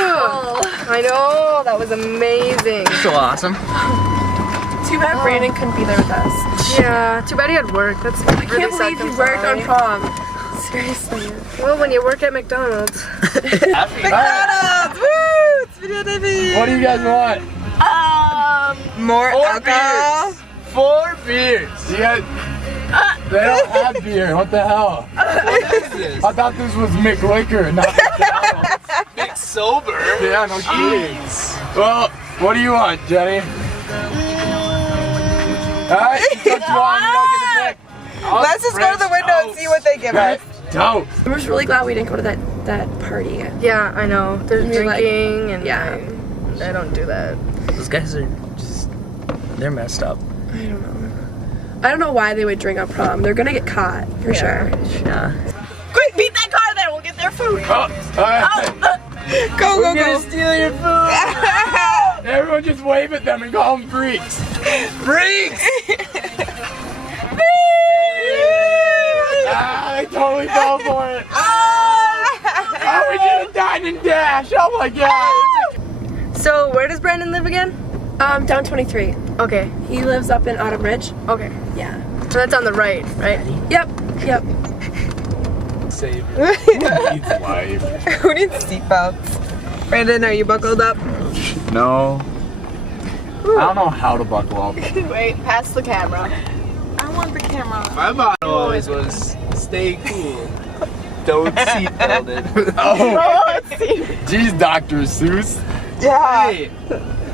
I know, that was amazing. So awesome. Too bad Brandon couldn't be there with us. Yeah, too bad he had work. That's I can't believe you worked on prom. Seriously. Well, when you work at McDonald's. McDonald's! Woo! It's video TV! What do you guys want? More alcohol? 4 beers. You guys, they don't have beer. What the hell? What is this? I thought this was McLiquor, not McDonald's. Big sober. Yeah, no kidding. Well, what do you want, Jenny? Alright, what you want? You don't get to pick. Let's just go to the window and see what they give us. Don't. I'm just really glad we didn't go to that party. Yeah, I know. There's You're drinking and yeah. I don't do that. Those guys are just, they're messed up. I don't know why they would drink on prom. They're gonna get caught, for sure. Yeah. Quick, beat that car there, we'll get their food. Oh, alright. Go, We're go, gonna go. steal your food. Everyone just wave at them and call them freaks. Freaks! I totally fell for it. Oh, we did a dine and dash. Oh my god. So, where does Brandon live again? Down 23. Okay, He lives up in Autumn Ridge. okay. Yeah. So that's on the right, right? Yep, yep. Save Needs life. Who needs seatbelts? Brandon, are you buckled up? No. I don't know how to buckle up. Wait, pass the camera. I want the camera. My motto always was stay cool. Don't seatbelt it. Oh, geez, Dr. Seuss. Yeah. Hey,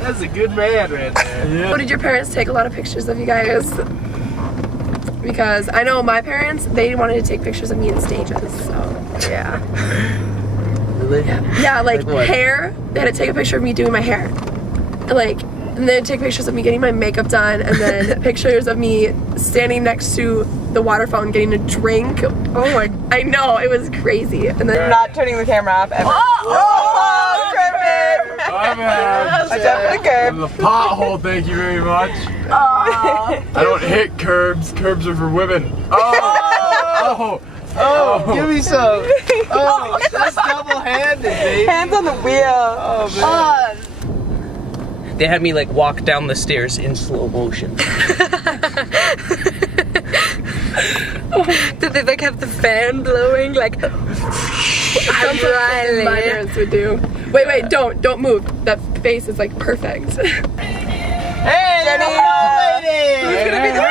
that's a good man right there. Yeah. Oh, did your parents take a lot of pictures of you guys? Because I know my parents, they wanted to take pictures of me in stages, so. Yeah. Really? Yeah, like Like what? hair, they had to take a picture of me doing my hair. Like, and then take pictures of me getting my makeup done, and then pictures of me standing next to the water fountain getting a drink. Oh my. I know, it was crazy. And then Not turning the camera off ever. Oh, Griffin! Bye, man. Watch out for the curb. The pothole, thank you very much. I don't hit curbs. Curbs are for women. Oh! Oh, give me some. Oh, that's double-handed, baby. Hands on the wheel. Oh, man. They had me like walk down the stairs in slow motion. Did they like have the fan blowing like? I'm Riley. my parents would do. Wait, don't move. That face is like perfect. Hey, Jenny! Who's gonna be the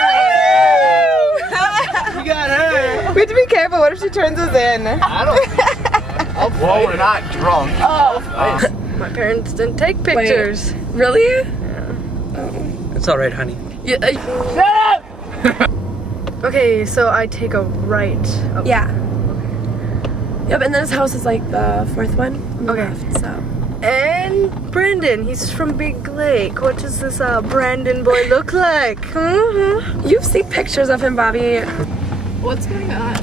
You got her. We have to be careful. What if she turns us in? I don't think so. Well, we're not drunk. My parents didn't take pictures. Really? It's all right, honey. Yeah. Okay, so I take a right. Up. Yeah. Yep, and then his house is like the fourth one on the Okay. left, so. And Brandon, he's from Big Lake. What does this Brandon boy look like? Mm-hmm. You've seen pictures of him, Bobby. What's going on?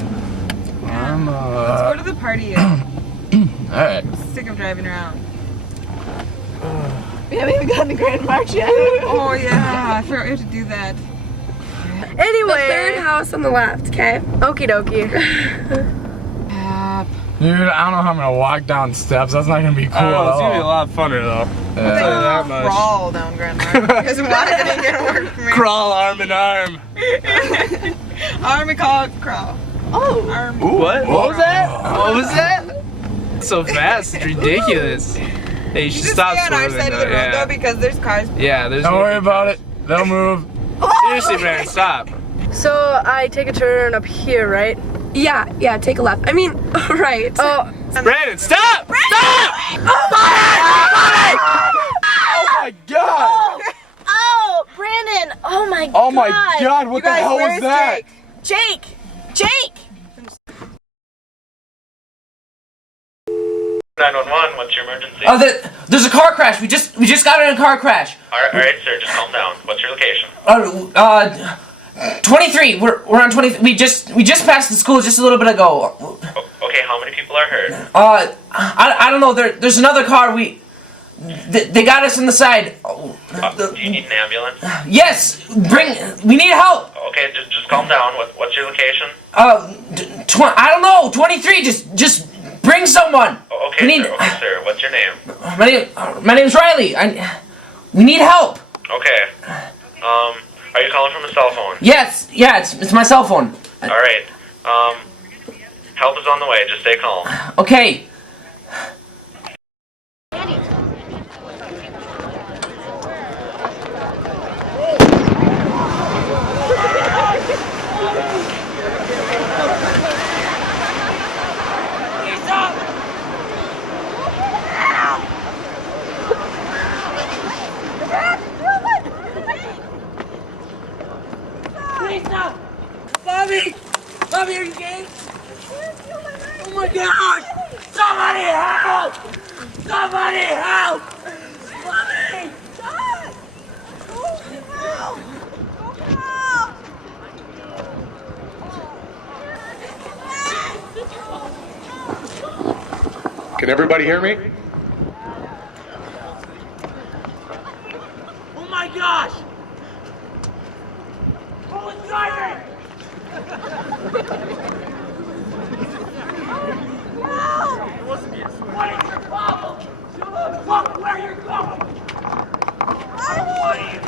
I'm, Let's go to the party. alright. Sick of driving around. We haven't even gotten the Grand March yet. Oh yeah, I forgot we have to do that. The Anyway, third house on the left, okay? okie dokie. Dude, I don't know how I'm gonna walk down steps. That's not gonna be cool at Oh, it's gonna be a all. lot funner though. Yeah. that much. Crawl down Grand Mark. Because walking ain't gonna work for me. Crawl arm in arm. Army call crawl. Oh. Army. What? What was that? What was that? So fast, it's ridiculous. Hey, you should Just stop stay on our swerving side of the though, road yeah. though because there's cars. Yeah, there's Don't worry about it. They'll move. Seriously, man, stop. So I take a turn up here, right? Yeah, take a left. I mean, right. Oh, Brandon, stop! Stop! Oh my god! Oh, Brandon! Oh my god! Oh my god, what You the guys, hell was where's that? Jake? Jake! 911, what's your emergency? Oh, there's a car crash. We just got in a car crash. Alright, sir, just calm down. What's your location? 23. We're on 20. We just passed the school just a little bit ago. Okay, how many people are hurt? I don't know. There's another car. They got us in the side. Do you need an ambulance? Yes, we need help. Okay, just calm down. What's your location? I don't know. 23. Just bring someone. Okay, sir. Okay, sir. What's your name? My name's Riley. We need help. Okay. Are you calling from a cell phone? Yes, yeah, it's my cell phone. All right. Help is on the way. Just stay calm. Okay. Bobby! Bobby, are you gay? Oh my gosh! Somebody help! Somebody help! Bobby! Stop! Help! Help! Can everybody hear me? Oh my gosh! Who is driving? What is your problem? Look where you're going! What is it?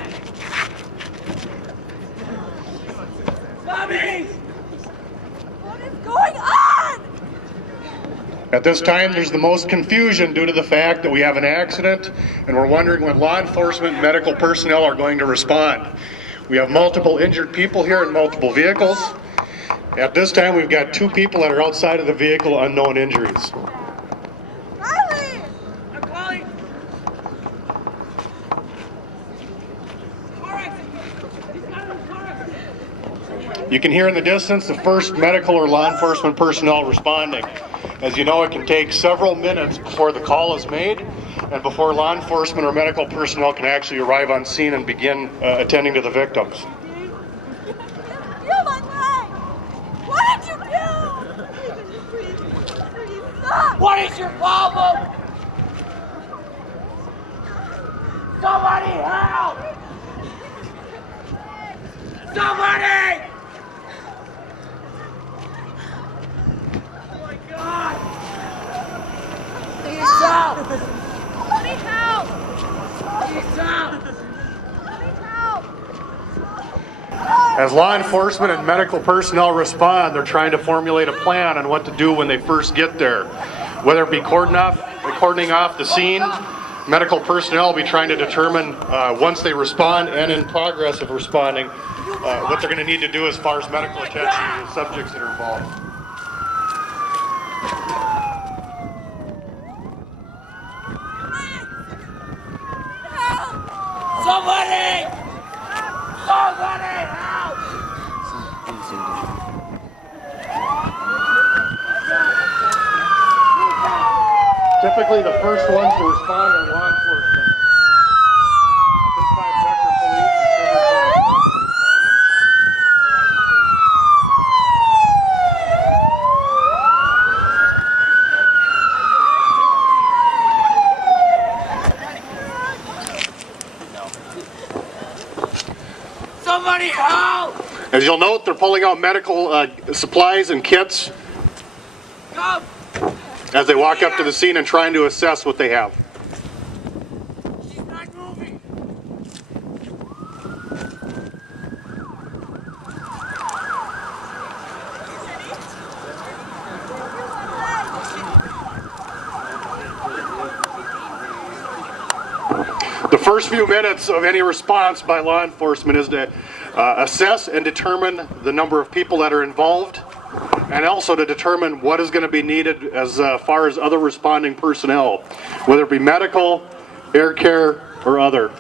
Bobby! What is going on? At this time, there's the most confusion due to the fact that we have an accident, and we're wondering when law enforcement and medical personnel are going to respond. We have multiple injured people here in multiple vehicles. At this time, we've got 2 people that are outside of the vehicle, unknown injuries. Riley! I'm calling. Car accident. He's got a car accident. You can hear in the distance the first medical or law enforcement personnel responding. As you know, it can take several minutes before the call is made and before law enforcement or medical personnel can actually arrive on scene and begin attending to the victims. Feel my leg! What did you do? Stop! What is your problem? Somebody help! Somebody! Oh my God! Please help! Please help! Please help! Please help! As law enforcement and medical personnel respond, they're trying to formulate a plan on what to do when they first get there. Whether it be cordoning off the scene, medical personnel will be trying to determine once they respond and in progress of responding what they're going to need to do as far as medical attention to the subjects that are involved. Somebody! Somebody help! Typically, the first ones to respond are law enforcement. At this time, Becker Police and Silver Somebody help! As you'll note, they're pulling out medical supplies and kits Come! as they walk up to the scene and trying to assess what they have. She's not moving! The first few minutes of any response by law enforcement is to assess and determine the number of people that are involved, and also to determine what is going to be needed as far as other responding personnel, whether it be medical, air care, or other.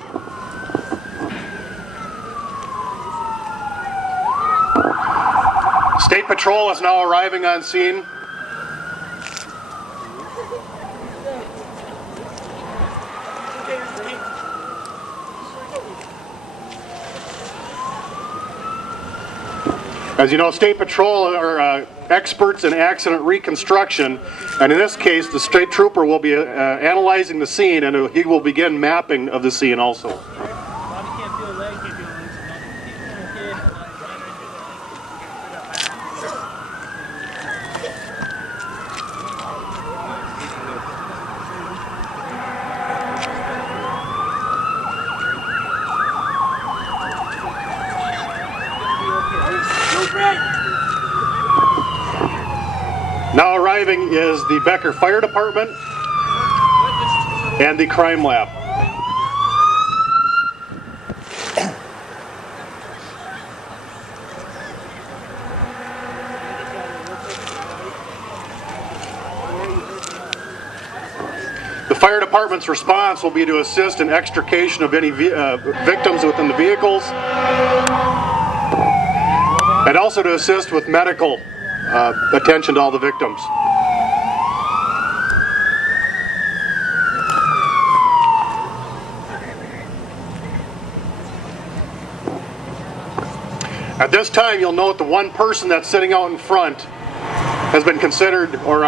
State Patrol is now arriving on scene. As you know, State Patrol are experts in accident reconstruction, and in this case, the State Trooper will be analyzing the scene, and he will begin mapping of the scene also. arriving is the Becker Fire Department and the crime lab. The fire department's response will be to assist in extrication of any victims within the vehicles, and also to assist with medical attention to all the victims. At this time, you'll note the one person that's sitting out in front has been considered, or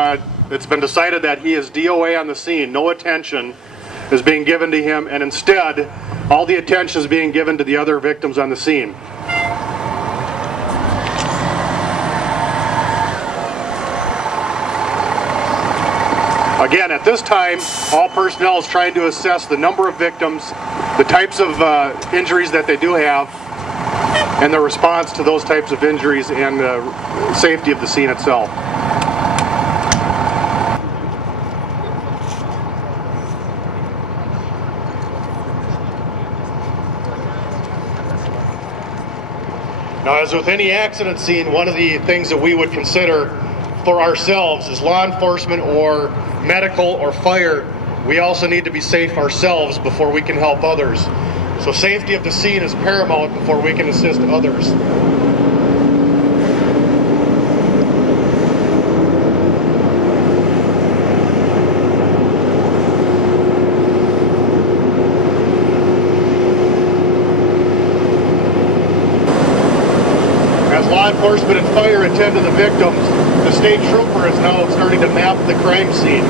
it's been decided that he is DOA on the scene. No attention is being given to him, and instead, all the attention is being given to the other victims on the scene. Again, at this time, all personnel is trying to assess the number of victims, the types of injuries that they do have, and the response to those types of injuries and the safety of the scene itself. Now, as with any accident scene, one of the things that we would consider for ourselves as law enforcement or medical or fire, we also need to be safe ourselves before we can help others. So safety of the scene is paramount before we can assist others. As law enforcement and fire attend to the victims, the state trooper is now starting to map the crime scene.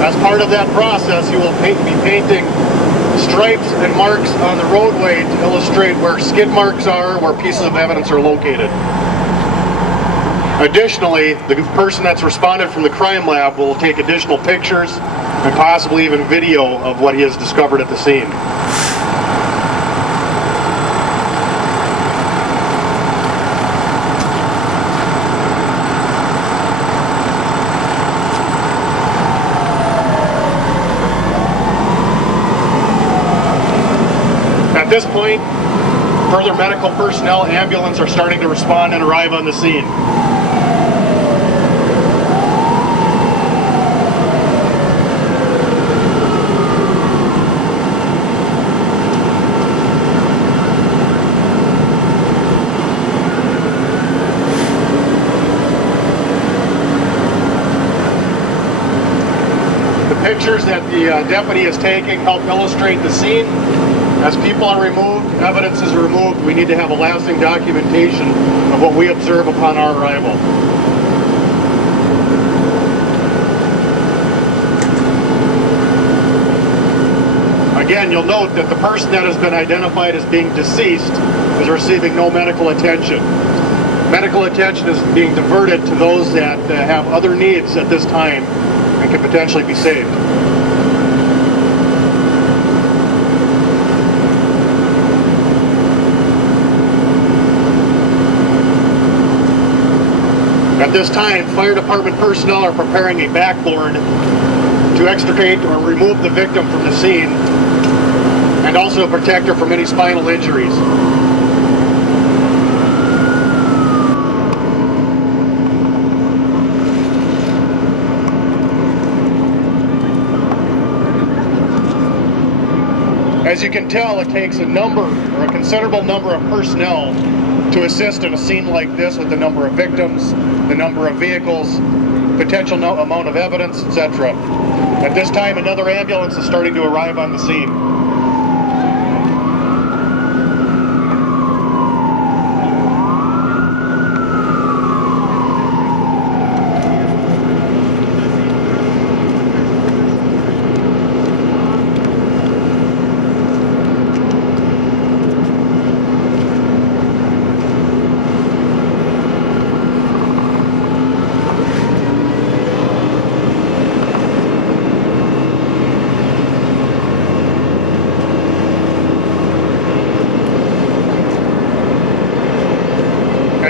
As part of that process, you will be painting stripes and marks on the roadway to illustrate where skid marks are, where pieces of evidence are located. Additionally, the person that's responded from the crime lab will take additional pictures and possibly even video of what he has discovered at the scene. At this point, further medical personnel, ambulance are starting to respond and arrive on the scene. The pictures that the deputy is taking help illustrate the scene. As people are removed, evidence is removed, we need to have a lasting documentation of what we observe upon our arrival. Again, you'll note that the person that has been identified as being deceased is receiving no medical attention. Medical attention is being diverted to those that have other needs at this time and can potentially be saved. At this time, fire department personnel are preparing a backboard to extricate or remove the victim from the scene and also to protect her from any spinal injuries. As you can tell, it takes a considerable number of personnel to assist in a scene like this with the number of victims, the number of vehicles, potential amount of evidence, etc. At this time, another ambulance is starting to arrive on the scene.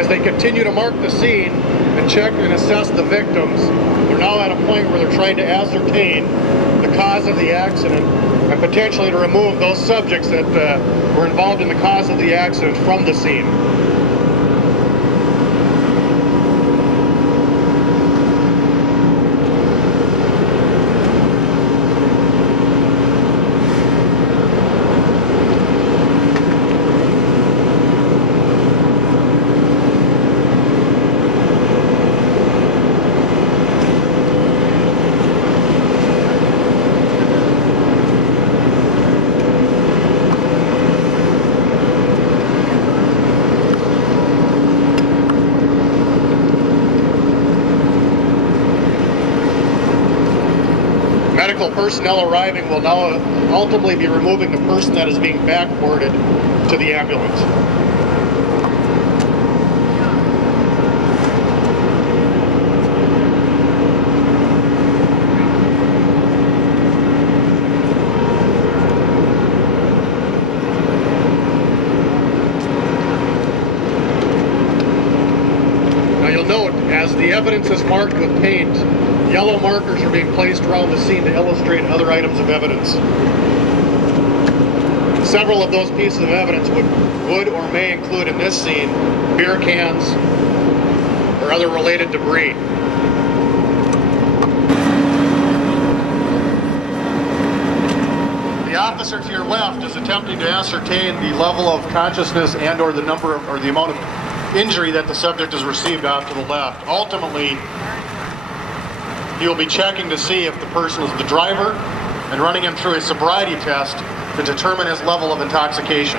As they continue to mark the scene and check and assess the victims, they're now at a point where they're trying to ascertain the cause of the accident and potentially to remove those subjects that were involved in the cause of the accident from the scene. Medical personnel arriving will now ultimately be removing the person that is being backboarded to the ambulance. Now you'll note, as the evidence is marked with paint, yellow markers are being placed around the scene to illustrate other items of evidence. Several of those pieces of evidence would or may include in this scene beer cans or other related debris. The officer to your left is attempting to ascertain the level of consciousness and or the number of, or the amount of injury that the subject has received off to the left. Ultimately, he will be checking to see if the person is the driver and running him through a sobriety test to determine his level of intoxication.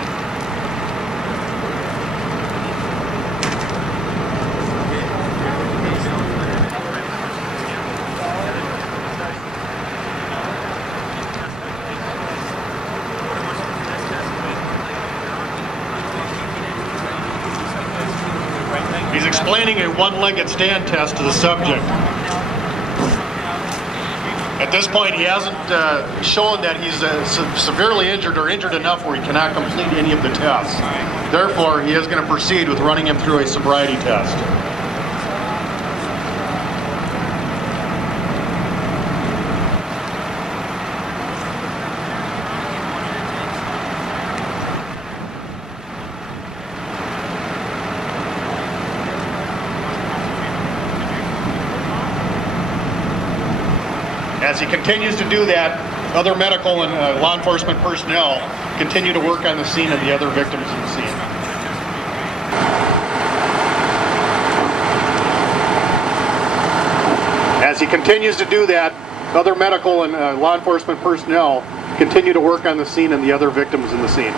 He's explaining a one-legged stand test to the subject. At this point, he hasn't shown that he's severely injured or injured enough where he cannot complete any of the tests. Therefore, he is going to proceed with running him through a sobriety test. As he continues to do that, other medical and law enforcement personnel continue to work on the scene and the other victims in the scene. As he continues to do that, other medical and law enforcement personnel continue to work on the scene and the other victims in the scene.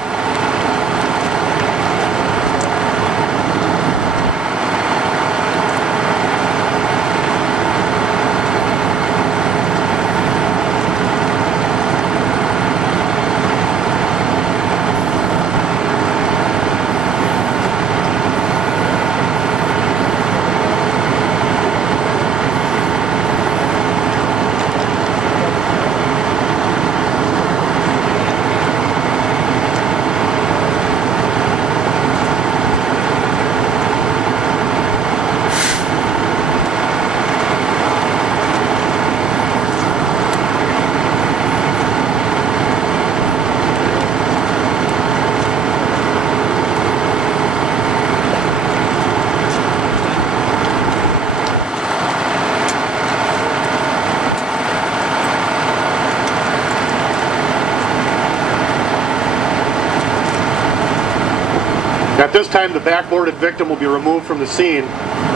At this time, the backboarded victim will be removed from the scene,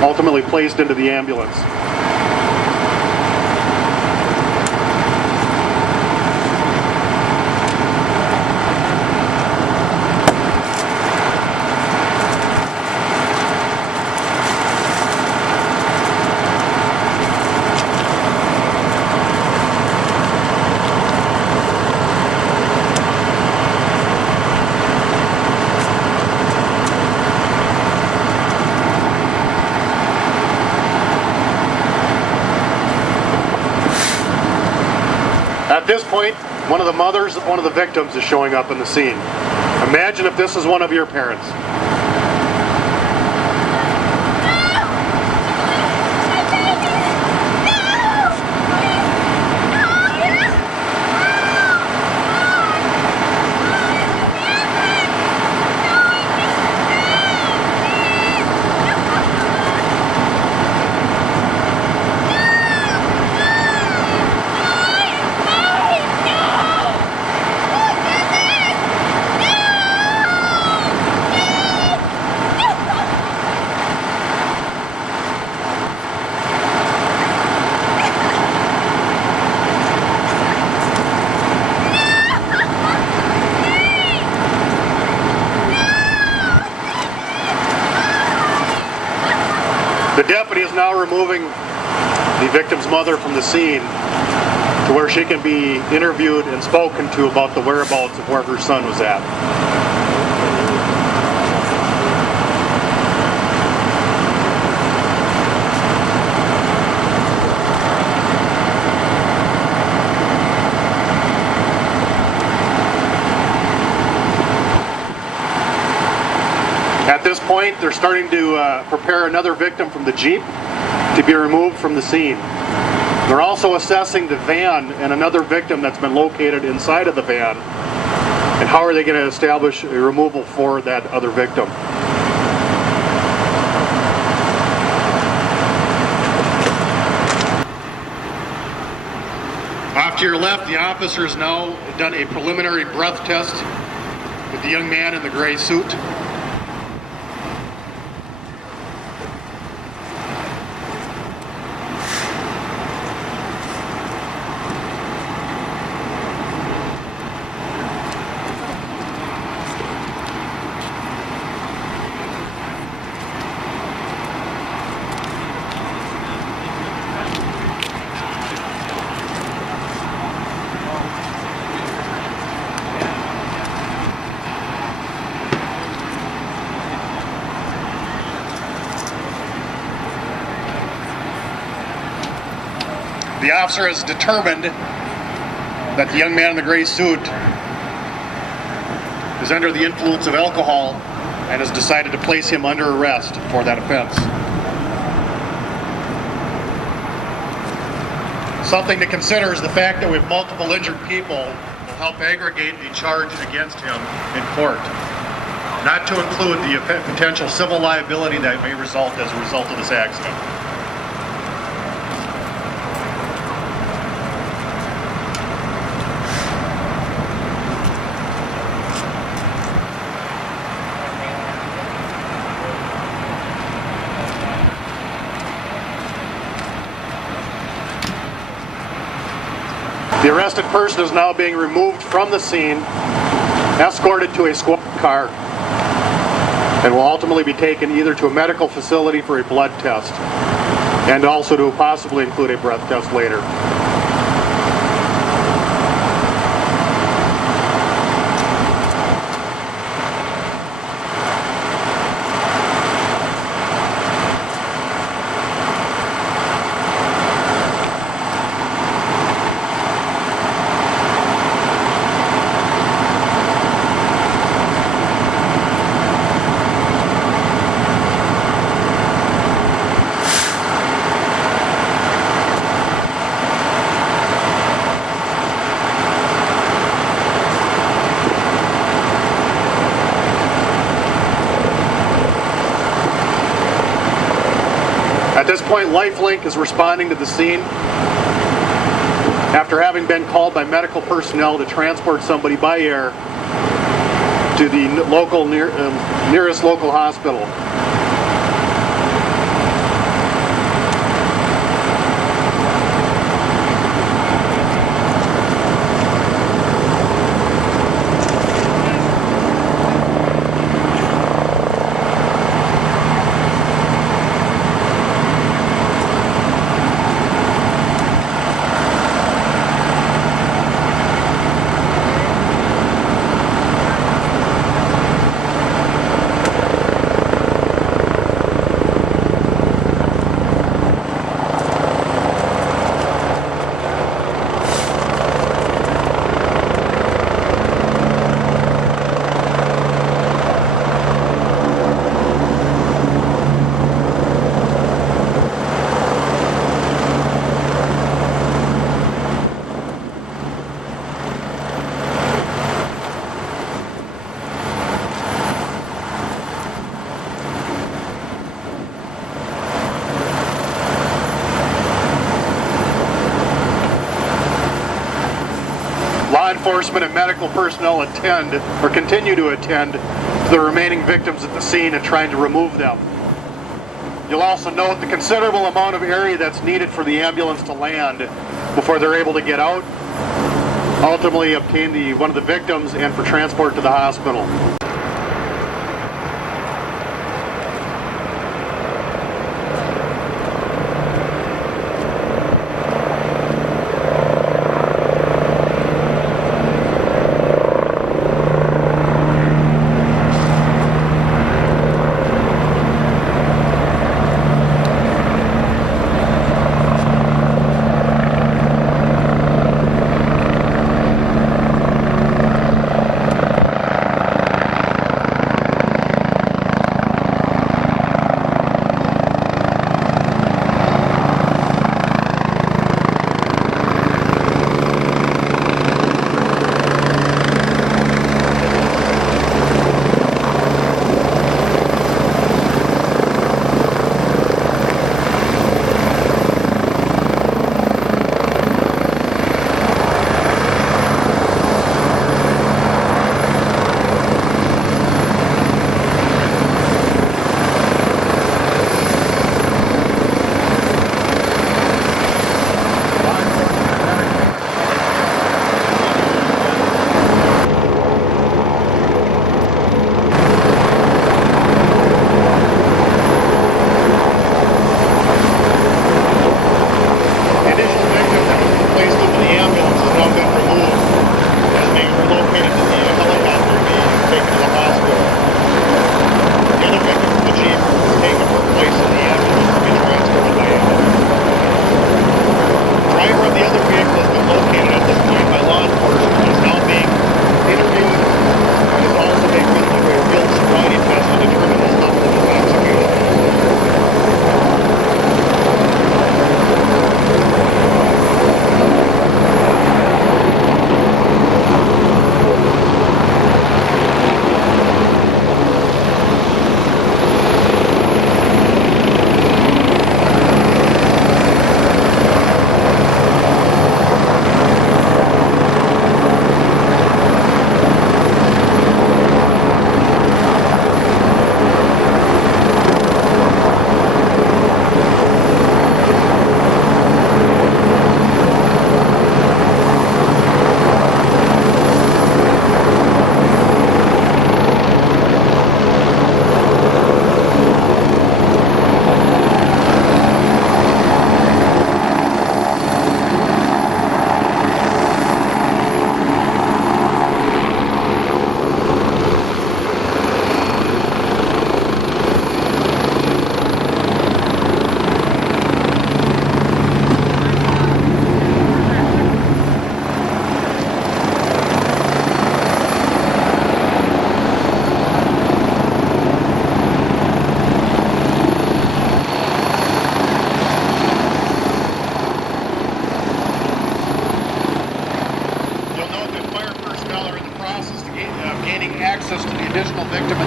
ultimately placed into the ambulance. At this point, one of the mothers of one of the victims is showing up in the scene. Imagine if this is one of your parents. The deputy is now removing the victim's mother from the scene to where she can be interviewed and spoken to about the whereabouts of where her son was at. At this point, they're starting to prepare another victim from the Jeep to be removed from the scene. They're also assessing the van and another victim that's been located inside of the van. And how are they going to establish a removal for that other victim? Off to your left, the officer has now done a preliminary breath test with the young man in the gray suit. The officer has determined that the young man in the gray suit is under the influence of alcohol and has decided to place him under arrest for that offense. Something to consider is the fact that we have multiple injured people will help aggregate the charge against him in court, not to include the potential civil liability that may result as a result of this accident. The arrested person is now being removed from the scene, escorted to a squad car, and will ultimately be taken either to a medical facility for a blood test, and also to possibly include a breath test later. At this point, LifeLink is responding to the scene after having been called by medical personnel to transport somebody by air to the nearest local hospital. Law enforcement and medical personnel continue to attend to the remaining victims at the scene and trying to remove them. You'll also note the considerable amount of area that's needed for the ambulance to land before they're able to get out, ultimately obtain one of the victims, and for transport to the hospital.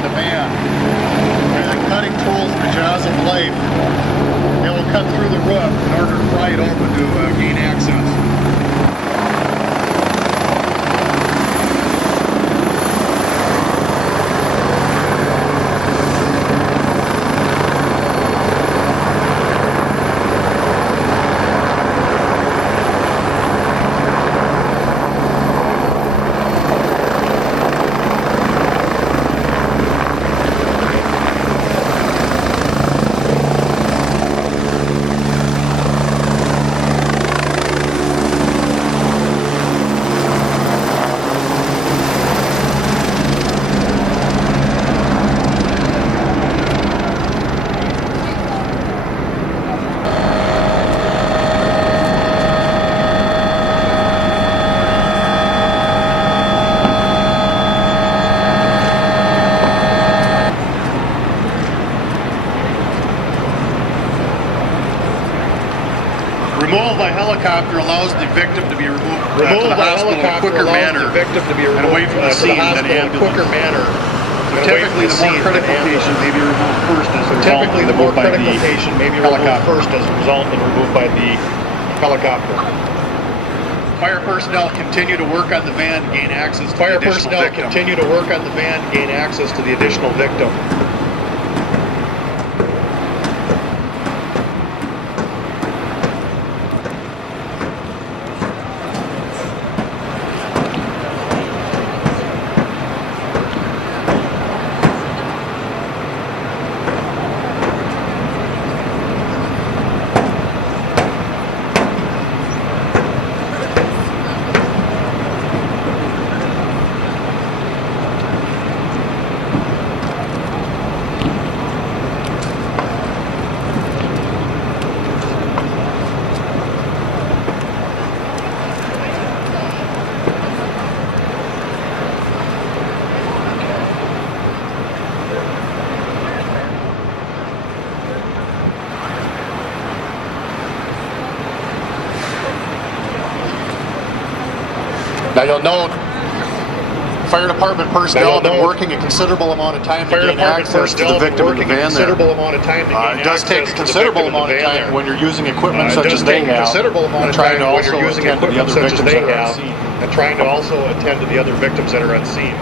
the van. Using cutting tools in the jaws of life, they will cut through the roof in order to pry it open to gain access. Removal by helicopter allows the victim to be removed to the hospital in a quicker manner and away from the scene than ambulance. Typically, the more critical patient may be removed first as a result and removed by the helicopter. Fire personnel continue to work on the van to gain access to the additional victim. Now you'll note, fire department personnel have been working a considerable amount of time to gain access to the victim in the van there. It does take a considerable amount of time when you're using equipment such as they have, and trying to also attend to the other victims that are on scene. And trying to also attend to the other victims that are on scene.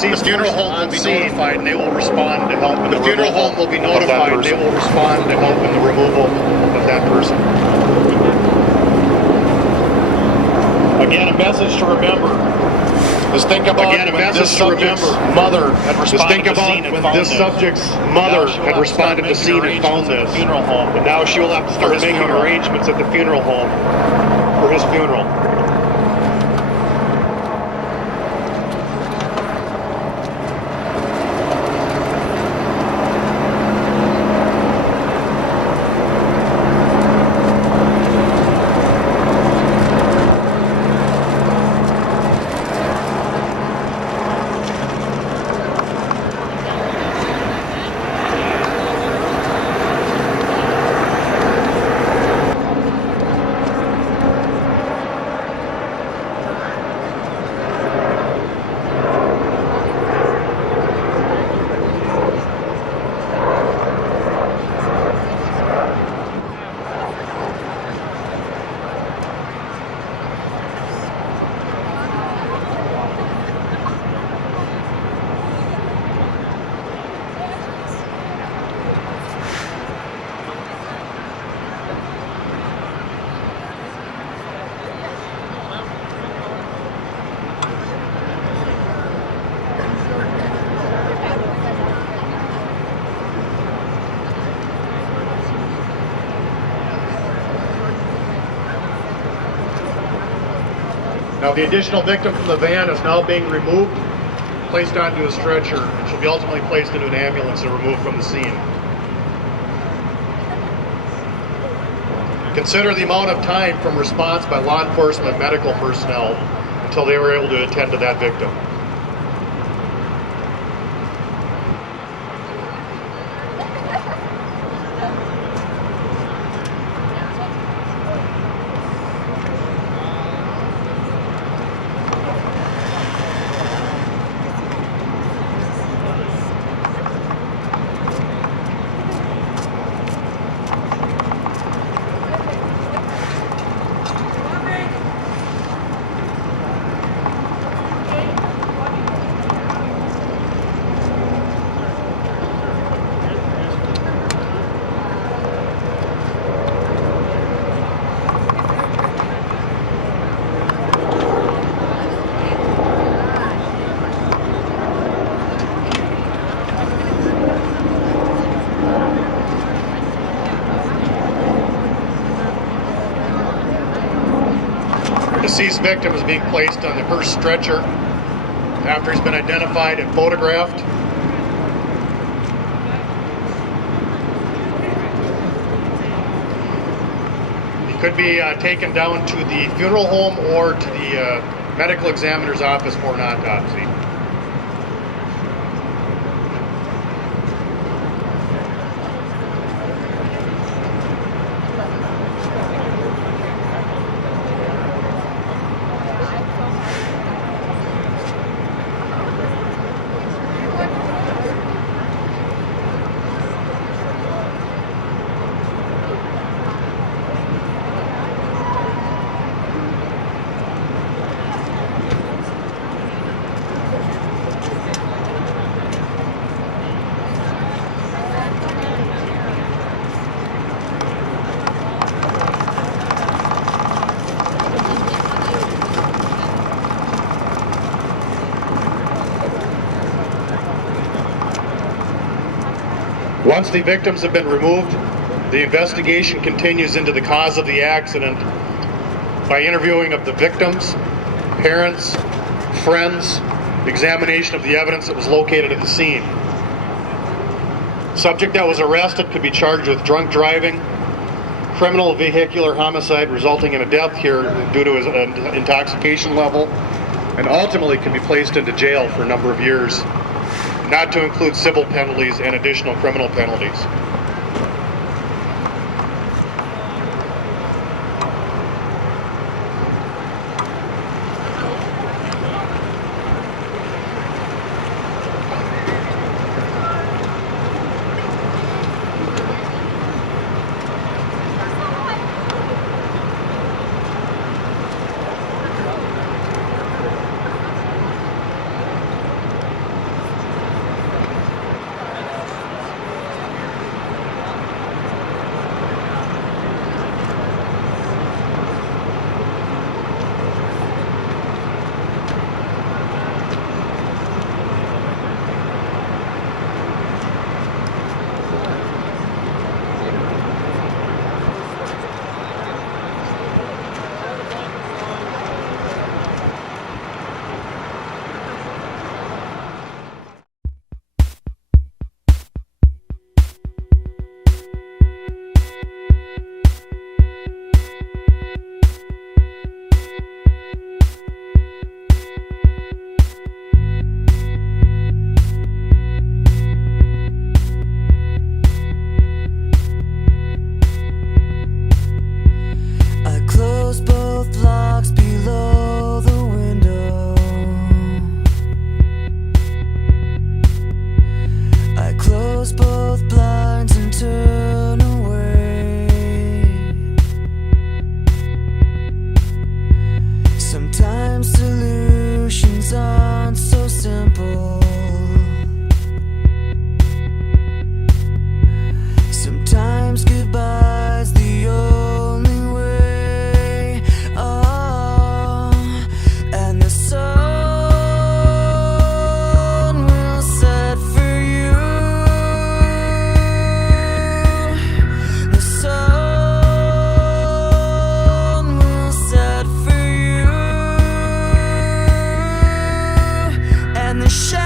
The funeral home will be notified and they will respond to help in the funeral home will be notified and they will respond to help in the removal of that person. Again, a message to remember. Just think about when this subject's mother had responded to the scene and found this. Funeral home, and now she will have to start making arrangements at the funeral home for his funeral. Now the additional victim from the van is now being removed, placed onto a stretcher, and she'll be ultimately placed into an ambulance and removed from the scene. Consider the amount of time from response by law enforcement and medical personnel until they were able to attend to that victim. Deceased victim is being placed on the Hearst stretcher after he's been identified and photographed. He could be taken down to the funeral home or to the medical examiner's office for an autopsy. Once the victims have been removed, the investigation continues into the cause of the accident by interviewing of the victims, parents, friends, examination of the evidence that was located at the scene. Subject that was arrested could be charged with drunk driving, criminal vehicular homicide resulting in a death here due to his intoxication level, and ultimately could be placed into jail for a number of years, not to include civil penalties and additional criminal penalties. shit.